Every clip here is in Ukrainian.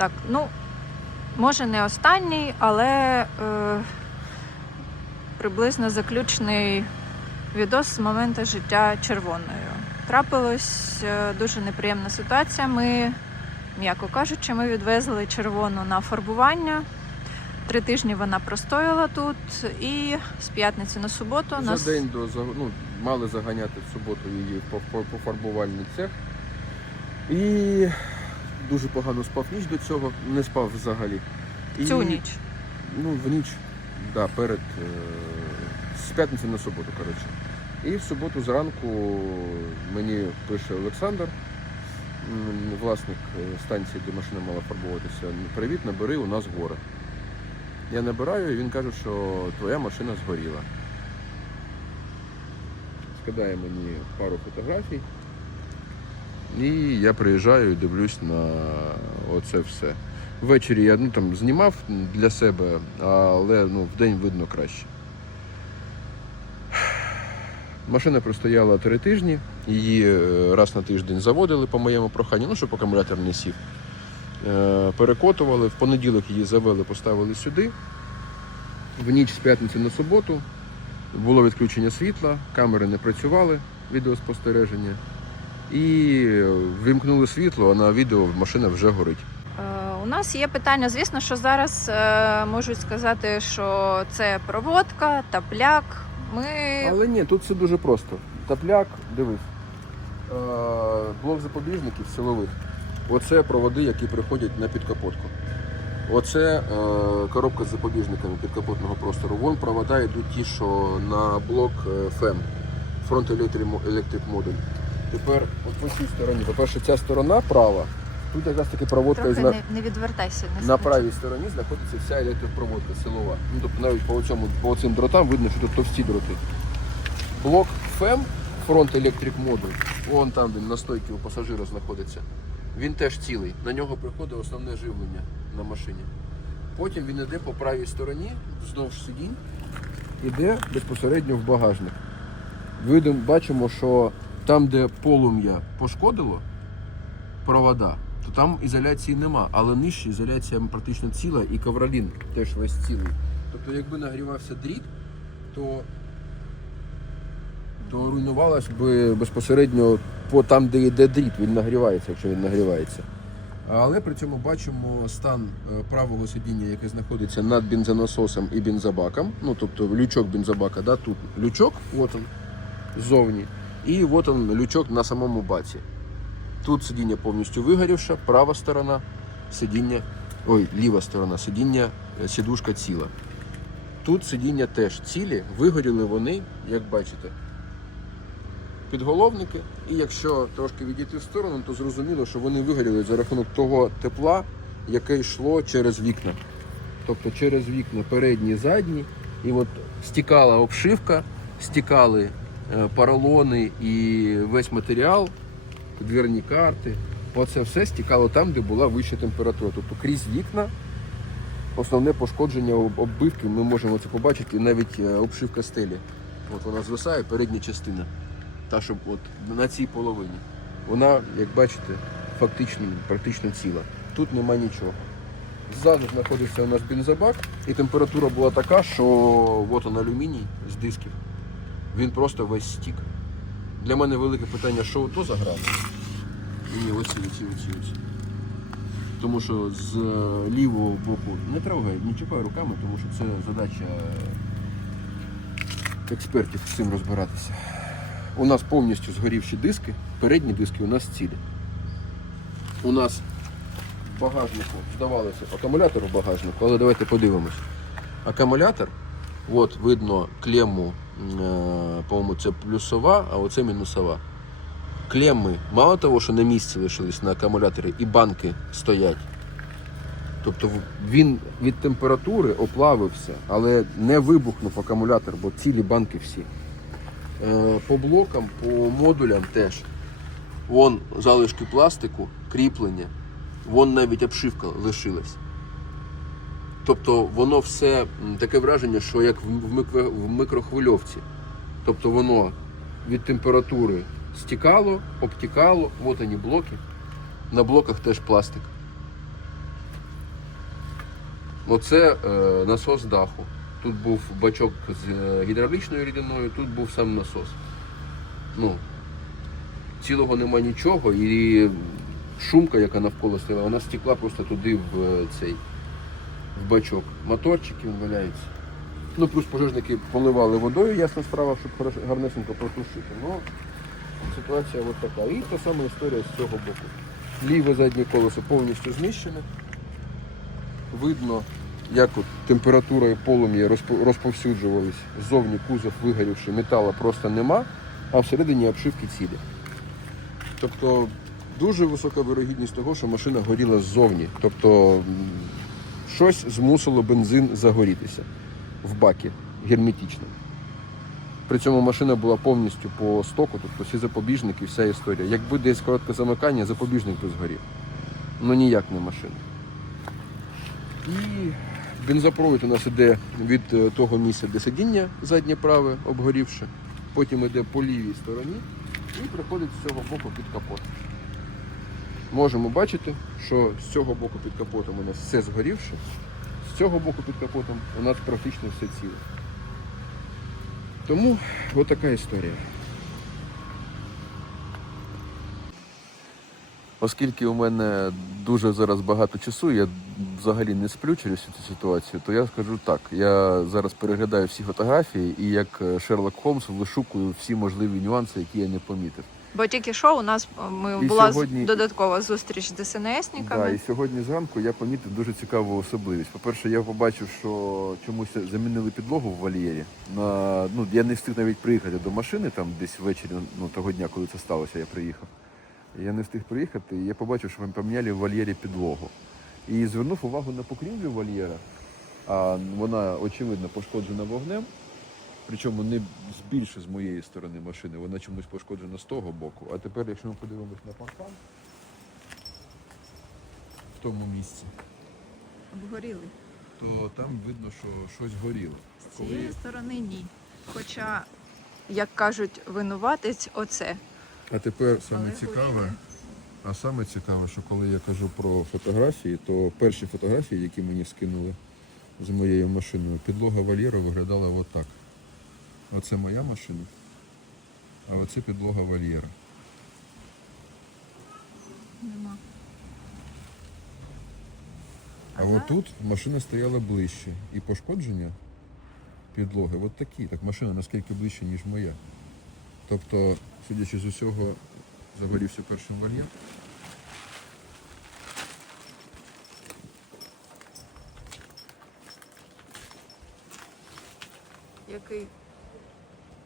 так, ну, може не останній, але е, приблизно заключний відос з моменту життя червоною. Трапилась е, дуже неприємна ситуація. Ми, м'яко кажучи, ми відвезли червону на фарбування. Три тижні вона простояла тут, і з п'ятниці на суботу За нас день до ну, мали заганяти в суботу її в по- по- пофарбувальний цех. І дуже погано спав ніч до цього, не спав взагалі. І, цю ніч. Ну, в ніч, да, перед е, з п'ятниці на суботу, коротше. І в суботу зранку мені пише Олександр, власник е, станції, де машина мала фарбуватися. Привіт, набери, у нас горе. Я набираю, і він каже, що твоя машина згоріла. Скидає мені пару фотографій. І я приїжджаю і дивлюсь на оце все. Ввечері я ну, там, знімав для себе, але ну, вдень видно краще. Машина простояла три тижні, її е, раз на тиждень заводили по моєму проханню, ну, щоб акумулятор не сів. Е, Перекотували, в понеділок її завели, поставили сюди. В ніч з п'ятниці на суботу було відключення світла, камери не працювали, відеоспостереження. І вимкнули світло, а на відео машина вже горить. Е, У нас є питання, звісно, що зараз е, можуть сказати, що це проводка, тапляк. Ми Але ні, тут все дуже просто. Тапляк, дивись. Е, Блок запобіжників силових. Оце проводи, які приходять на підкапотку. Оце е, коробка з запобіжниками підкапотного простору. Вон провода йдуть ті, що на блок е, Front Electric Electric Module. Тепер от по цій стороні, по-перше, ця сторона права, тут якраз таки проводка трохи із на... не, не відвертайся. Не На правій стороні знаходиться вся електропроводка силова. Ну, тобто навіть по цьому по цим дротам видно, що тут товсті дроти. Блок FEM, фронт електрик модуль, вон там він на стойці у пасажира знаходиться. Він теж цілий. На нього приходить основне живлення на машині. Потім він йде по правій стороні, вздовж сидінь, іде безпосередньо в багажник. Видимо, бачимо, що там, де полум'я пошкодило провода, то там ізоляції нема, але нижче ізоляція практично ціла і ковролін теж весь цілий. Тобто, якби нагрівався дріт, то, то руйнувалось би безпосередньо по там, де йде дріт, він нагрівається, якщо він нагрівається. Але при цьому бачимо стан е, правого сидіння, яке знаходиться над бензонасосом і бензобаком. Ну, тобто лючок бензобака, да, тут лючок, от он, ззовні, і от он лючок на самому баці. Тут сидіння повністю вигорівше, права сторона сидіння, ой, ліва сторона сидіння, е, сідушка ціла. Тут сидіння теж цілі, вигоріли вони, як бачите, підголовники. І якщо трошки відійти в сторону, то зрозуміло, що вони вигоріли за рахунок того тепла, яке йшло через вікна. Тобто через вікна передні, задні, і от стікала обшивка, стікали поролони і весь матеріал, двірні карти. Оце все стікало там, де була вища температура. Тобто крізь вікна основне пошкодження об- оббивки ми можемо це побачити, навіть е, обшивка стелі. От вона звисає, передня частина. Та, що от на цій половині. Вона, як бачите, фактично практично ціла. Тут нема нічого. Ззаду знаходився у нас бензобак, і температура була така, що от он алюміній з дисків. Він просто весь стік. Для мене велике питання, що то за грам? Ні, оці, оці, оці, оці. Тому що з е, лівого боку не трогай, не чіпай руками, тому що це задача експертів з цим розбиратися. У нас повністю згорівші диски, передні диски у нас цілі. У нас в багажнику, здавалося, акумулятор в багажнику, але давайте подивимось. Акумулятор, от видно клемму, е, по-моєму, це плюсова, а оце мінусова. Клемми, мало того, що на місці лишились на акумуляторі, і банки стоять. Тобто він від температури оплавився, але не вибухнув акумулятор, бо цілі банки всі. Е, По блокам, по модулям теж. Вон залишки пластику, кріплення, вон навіть обшивка лишилась. Тобто воно все таке враження, що як в микрохвильовці. Тобто воно від температури стікало, обтікало, от вони блоки. На блоках теж пластик. Оце е, насос даху. Тут був бачок з е, гідравлічною рідиною, тут був сам насос. Ну, цілого нема нічого, і шумка, яка навколо стояла, вона стекла просто туди в е, цей в бачок. Моторчики валяються. Ну, плюс пожежники поливали водою, ясна справа, щоб гарнесенько протушити. Ну, ситуація от така. І та сама історія з цього боку. Ліве заднє колесо повністю зміщене. Видно, як от температура і полум'я розпо- розповсюджувались. Ззовні кузов вигорівши, металу просто нема, а всередині обшивки цілі. Тобто дуже висока вирогідність того, що машина горіла ззовні. Тобто щось змусило бензин загорітися в бакі герметично. При цьому машина була повністю по стоку, тобто всі запобіжники, вся історія. Якби десь коротке замикання, запобіжник би згорів. Ну ніяк не машина. І бензопровід у нас іде від е, того місця, де сидіння заднє праве обгорівше, потім іде по лівій стороні і приходить з цього боку під капот. Можемо бачити, що з цього боку під капотом у нас все згорівше, з цього боку під капотом у нас практично все ціле. Тому отака історія. Оскільки у мене дуже зараз багато часу, я взагалі не сплю через цю ситуацію, то я скажу так: я зараз переглядаю всі фотографії і як е, Шерлок Холмс вишукую всі можливі нюанси, які я не помітив. Бо тільки що у нас е, ми І була сьогодні- додаткова зустріч з ДСНСниками. Да, і сьогодні зранку я помітив дуже цікаву особливість. По-перше, я побачив, що чомусь замінили підлогу в вольєрі. На, ну, я не встиг навіть приїхати до машини, там десь ввечері, ну, того дня, коли це сталося, я приїхав. Я не встиг приїхати, і я побачив, що ми поміняли в вольєрі підлогу. І звернув увагу на покрівлю вольєра, а вона, очевидно, пошкоджена вогнем. Причому не більше з моєї сторони машини, вона чомусь пошкоджена з того боку. А тепер, якщо ми подивимось на паркан, в тому місці, Обгоріли. то там видно, що щось горіло. З цієї сторони ні. Хоча, як кажуть, винуватець оце. А тепер саме Але цікаве, а саме цікаве, що коли я кажу про фотографії, то перші фотографії, які мені скинули з моєю машиною, підлога вольєру виглядала отак. Оце моя машина, а оце підлога вольєра. Нема. А отут машина стояла ближче. І пошкодження підлоги от такі. Так машина наскільки ближче, ніж моя. Тобто, судячи з усього, загорівся першим вольєр. який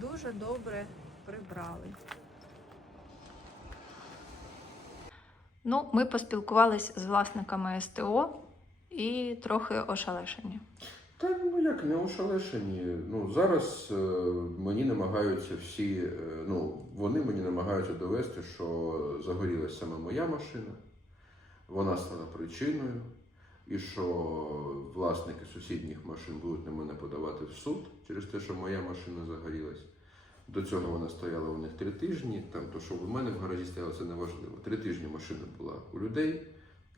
дуже добре прибрали. Ну, ми поспілкувались з власниками СТО і трохи ошалешені. Та ну як не ошелешені. Ну зараз е, мені намагаються всі, е, ну вони мені намагаються довести, що загорілася саме моя машина, вона стала причиною, і що власники сусідніх машин будуть на мене подавати в суд через те, що моя машина загорілась. До цього вона стояла у них три тижні. Там то, що в мене в гаражі стояло, це не важливо. Три тижні машина була у людей,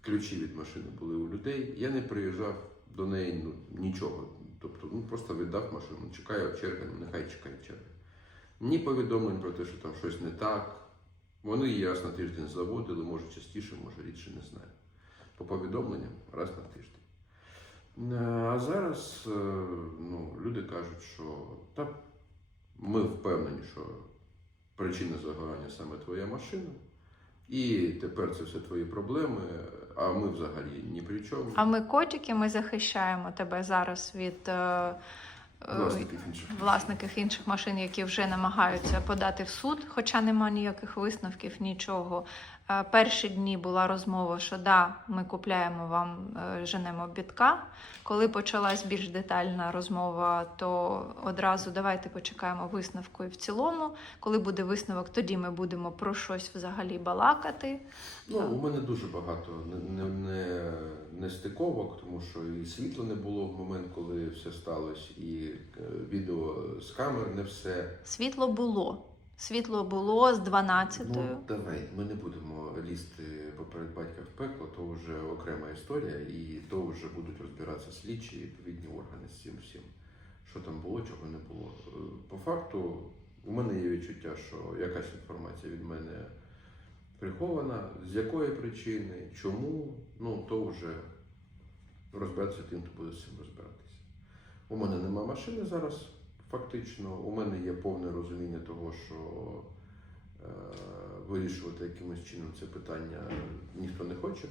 ключі від машини були у людей. Я не приїжджав до неї ну, нічого. Тобто, ну просто віддав машину, чекаю черги, ну нехай чекає черги. Ні повідомлень про те, що там щось не так. Вони її раз тиждень заводили, може частіше, може рідше, не знаю. По повідомленням раз на тиждень. Е, А зараз е, ну, люди кажуть, що та ми впевнені, що причина загорання саме твоя машина. І тепер це все твої проблеми, а ми взагалі ні при чому. А ми котики, ми захищаємо тебе зараз від е, е, Власників інших. власників інших машин, які вже намагаються подати в суд, хоча нема ніяких висновків, нічого. Перші дні була розмова, що да, ми купляємо вам, е, женемо бітка. Коли почалась більш детальна розмова, то одразу давайте почекаємо висновку і в цілому. Коли буде висновок, тоді ми будемо про щось взагалі балакати. Ну, у мене дуже багато не, не, не, не стиковок, тому що і світла не було в момент, коли все сталося, і е, відео з камер не все. Світло було. Світло було з 12 Ну, давай, ми не будемо лізти поперед батька в пекло, то вже окрема історія, і то вже будуть розбиратися слідчі і відповідні органи з цим всім. Що там було, чого не було. Е, По факту, у мене є відчуття, що якась інформація від мене прихована, з якої причини, чому, ну то вже розбиратися тим, хто буде з цим розбиратися. У мене нема машини зараз, фактично. У мене є повне розуміння того, що е, вирішувати якимось чином це питання ніхто не хоче.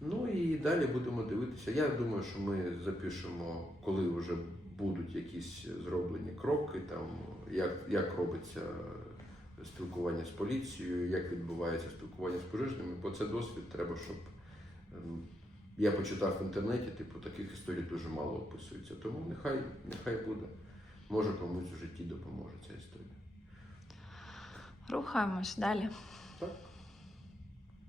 Ну і далі будемо дивитися. Я думаю, що ми запишемо, коли вже будуть якісь зроблені кроки, там, як, як робиться спілкування з поліцією, як відбувається спілкування з пожежними, бо це досвід треба, щоб ем, я почитав в інтернеті, типу, таких історій дуже мало описується. Тому нехай, нехай буде. Може комусь у житті допоможе ця історія. Рухаємось далі. Так?